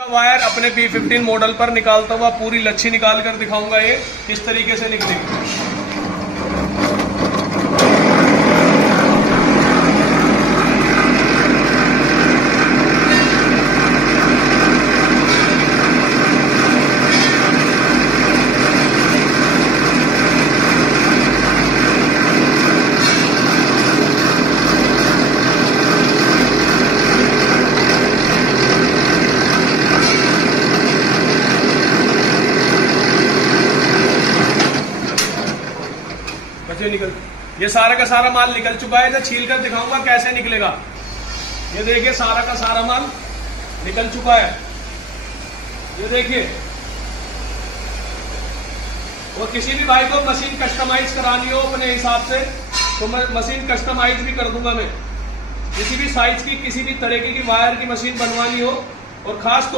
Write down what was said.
Wire अपने P15 model पर निकालता हुआ पूरी लच्छी निकाल कर दिखाऊंगा ये किस तरीके से निकलेगी। निकल ये सारा का सारा माल निकल चुका है। तो छील कर दिखाऊंगा कैसे निकलेगा। ये देखिए सारा का सारा माल निकल चुका है। ये देखिए, और किसी भी भाई को मशीन कस्टमाइज करानी हो अपने हिसाब से तो मैं मशीन कस्टमाइज भी कर दूंगा। मैं किसी भी साइज की किसी भी तरीके की वायर की मशीन बनवानी हो और खास